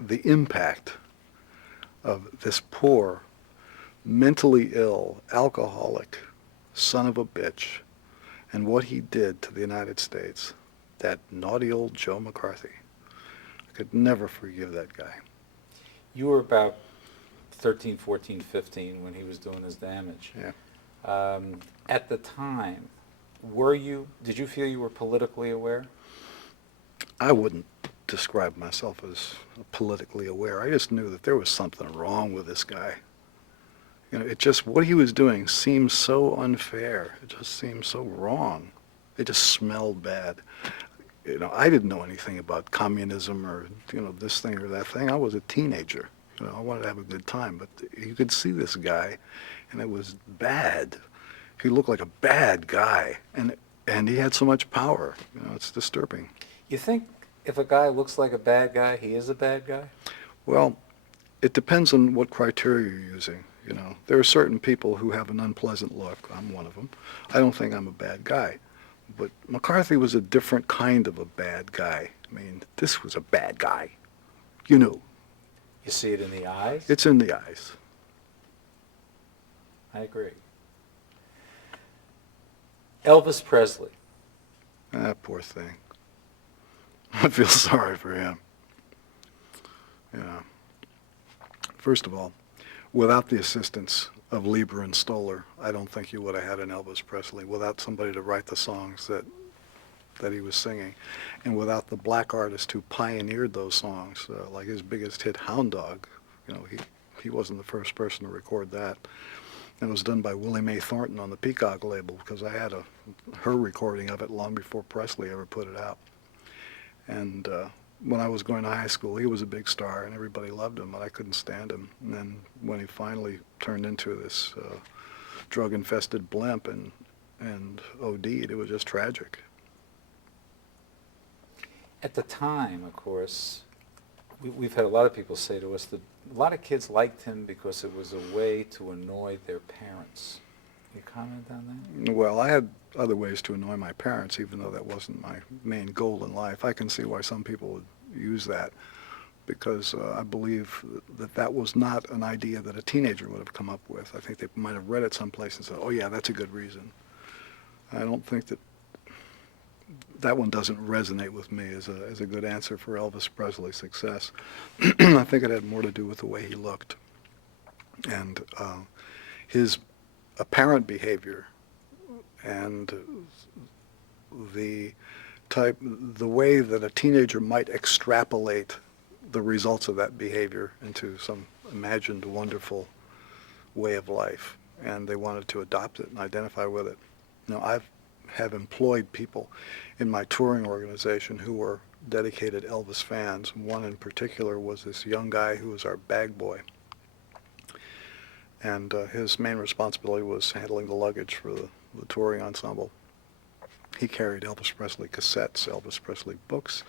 the impact of this poor, mentally ill, alcoholic son of a bitch and what he did to the United States, that naughty old Joe McCarthy. I could never forgive that guy. You were about 13, 14, 15 when he was doing his damage. Yeah. At the time, did you feel you were politically aware? I wouldn't describe myself as politically aware. I just knew that there was something wrong with this guy. It just, what he was doing seemed so unfair. It just seemed so wrong. It just smelled bad. I didn't know anything about communism or, this thing or that thing. I was a teenager. I wanted to have a good time, but you could see this guy, and it was bad. He looked like a bad guy, and he had so much power. It's disturbing. You think if a guy looks like a bad guy, he is a bad guy? Well, it depends on what criteria you're using. There are certain people who have an unpleasant look. I'm one of them. I don't think I'm a bad guy. But McCarthy was a different kind of a bad guy. I mean, this was a bad guy. You see it in the eyes? It's in the eyes. I agree. Elvis Presley. That poor thing. I feel sorry for him. First of all, without the assistance of Lieber and Stoller, I don't think you would have had an Elvis Presley. Without somebody to write the songs that he was singing, and without the black artist who pioneered those songs, like his biggest hit, Hound Dog, he wasn't the first person to record that. It was done by Willie Mae Thornton on the Peacock label, because I had her recording of it long before Presley ever put it out. And when I was going to high school, he was a big star, and everybody loved him, but I couldn't stand him. And then when he finally turned into this drug-infested blimp and OD'd, it was just tragic. At the time, of course, we've had a lot of people say to us that a lot of kids liked him because it was a way to annoy their parents. Can you comment on that? Well, I had other ways to annoy my parents, even though that wasn't my main goal in life. I can see why some people would use that, because I believe that was not an idea that a teenager would have come up with. I think they might have read it someplace and said, oh yeah, that's a good reason. I don't think that one doesn't resonate with me as a good answer for Elvis Presley's success. I think it had more to do with the way he looked and his apparent behavior and the way that a teenager might extrapolate the results of that behavior into some imagined wonderful way of life, and they wanted to adopt it and identify with it. I have employed people in my touring organization who were dedicated Elvis fans. One in particular was this young guy who was our bag boy, and his main responsibility was handling the luggage for the touring ensemble. He carried Elvis Presley cassettes, Elvis Presley books,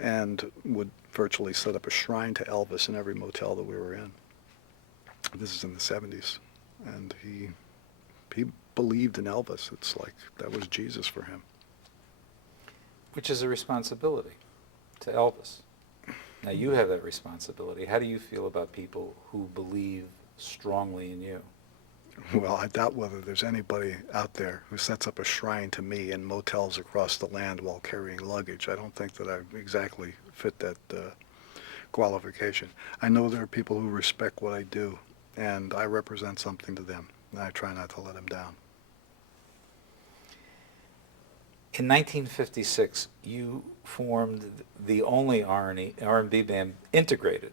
and would virtually set up a shrine to Elvis in every motel that we were in. This is in the 70s, and he believed in Elvis. It's like that was Jesus for him. Which is a responsibility to Elvis. Now you have that responsibility. How do you feel about people who believe strongly in you? Well, I doubt whether there's anybody out there who sets up a shrine to me in motels across the land while carrying luggage. I don't think that I exactly fit that qualification. I know there are people who respect what I do, and I represent something to them, and I try not to let them down. In 1956, you formed the only R&B band integrated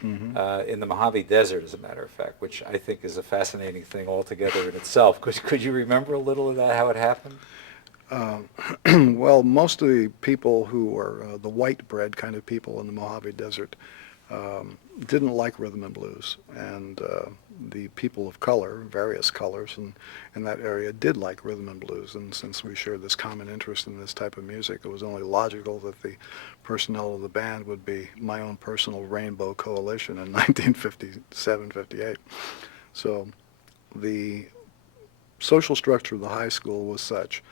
in the Mojave Desert, as a matter of fact, which I think is a fascinating thing altogether in itself. Could you remember a little of that, how it happened? Well, most of the people who were the white bread kind of people in the Mojave Desert didn't like rhythm and blues, and the people of color, various colors in that area, did like rhythm and blues. And since we shared this common interest in this type of music, it was only logical that the personnel of the band would be my own personal Rainbow Coalition in 1957-58. So the social structure of the high school was such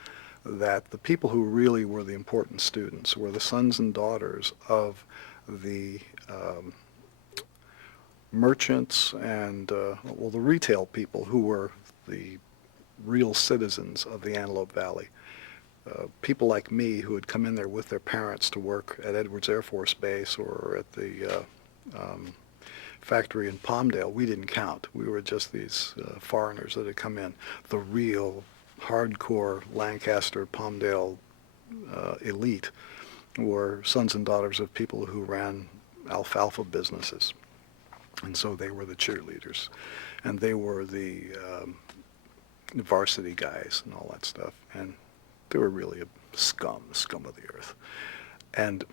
that the people who really were the important students were the sons and daughters of the merchants and, well, the retail people who were the real citizens of the Antelope Valley. People like me who had come in there with their parents to work at Edwards Air Force Base or at the factory in Palmdale, we didn't count. We were just these foreigners that had come in. The real hardcore Lancaster, Palmdale elite were sons and daughters of people who ran alfalfa businesses. And so they were the cheerleaders. And they were the varsity guys and all that stuff. And they were really a scum of the earth. And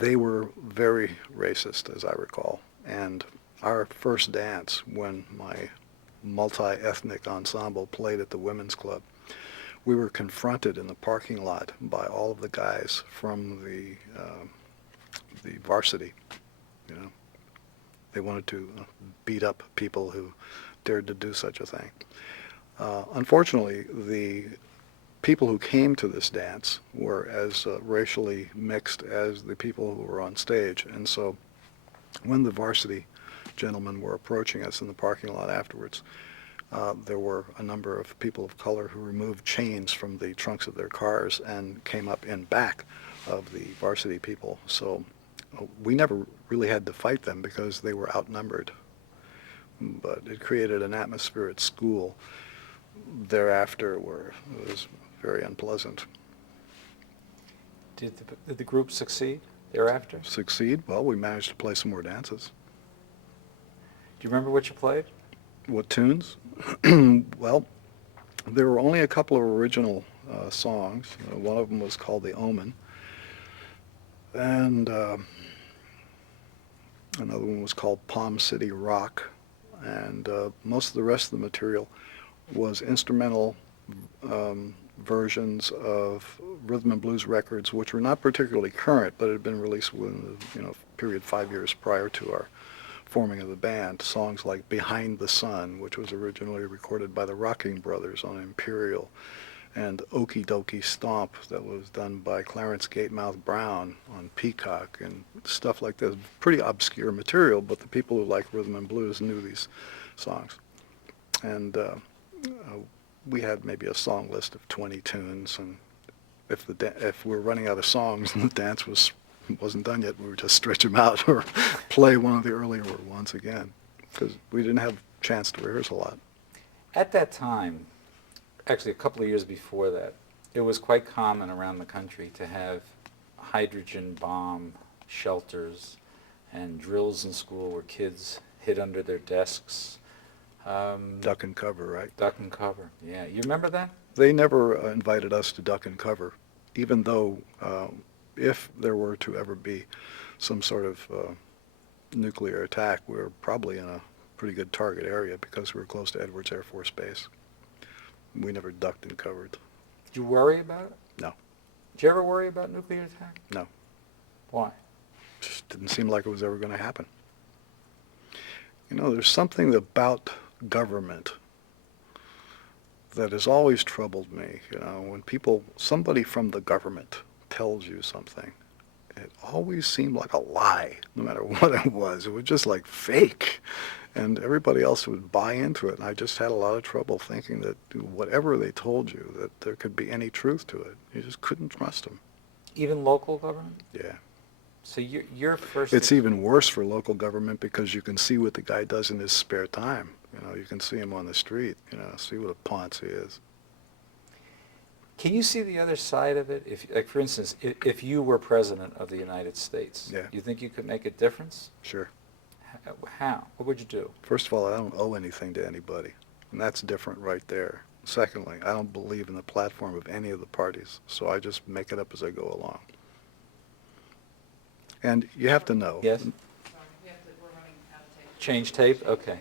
they were very racist, as I recall. And our first dance, when my multi-ethnic ensemble played at the women's club, we were confronted in the parking lot by all of the guys from the varsity. You know, they wanted to beat up people who dared to do such a thing. Unfortunately, the people who came to this dance were as racially mixed as the people who were on stage, and so when the varsity gentlemen were approaching us in the parking lot afterwards, there were a number of people of color who removed chains from the trunks of their cars and came up in back of the varsity people. So we never really had to fight them because they were outnumbered. But it created an atmosphere at school thereafter where it was very unpleasant. Did the group succeed thereafter? Succeed? Well, we managed to play some more dances. Do you remember what you played? What tunes? Well, there were only a couple of original songs. One of them was called The Omen, and another one was called Palm City Rock, and most of the rest of the material was instrumental versions of rhythm and blues records, which were not particularly current, but had been released within the period 5 years prior to our forming of the band. Songs like Behind the Sun, which was originally recorded by the Rocking Brothers on Imperial, and Okie Dokie Stomp, that was done by Clarence Gatemouth Brown on Peacock, and stuff like that. Pretty obscure material, but the people who liked rhythm and blues knew these songs. And we had maybe a song list of 20 tunes, and if we're running out of songs and the dance wasn't done yet, we would just stretch them out or play one of the earlier ones again, because we didn't have a chance to rehearse a lot. At that time, actually a couple of years before that, it was quite common around the country to have hydrogen bomb shelters and drills in school where kids hid under their desks. Duck and cover, right? Duck and cover, yeah. You remember that? They never invited us to duck and cover, even though if there were to ever be some sort of nuclear attack, we were probably in a pretty good target area because we were close to Edwards Air Force Base. We never ducked and covered. Did you worry about it? No. Did you ever worry about nuclear attack? No. Why? Just didn't seem like it was ever going to happen. You know, there's something about government that has always troubled me. You know, when somebody from the government tells you something, it always seemed like a lie, no matter what it was. It was just like fake. And everybody else would buy into it. And I just had a lot of trouble thinking that whatever they told you, that there could be any truth to it. You just couldn't trust them. Even local government? Yeah. So your first... It's even worse for local government because you can see what the guy does in his spare time. You know, you can see him on the street, see what a ponce he is. Can you see the other side of it? If, like, for instance, if you were president of the United States, Yeah. you think you could make a difference? Sure. How? What would you do? First of all, I don't owe anything to anybody, and that's different right there. Secondly, I don't believe in the platform of any of the parties, so I just make it up as I go along. And you have to know. Yes? Sorry, we're running out of tape. Change tape? Okay.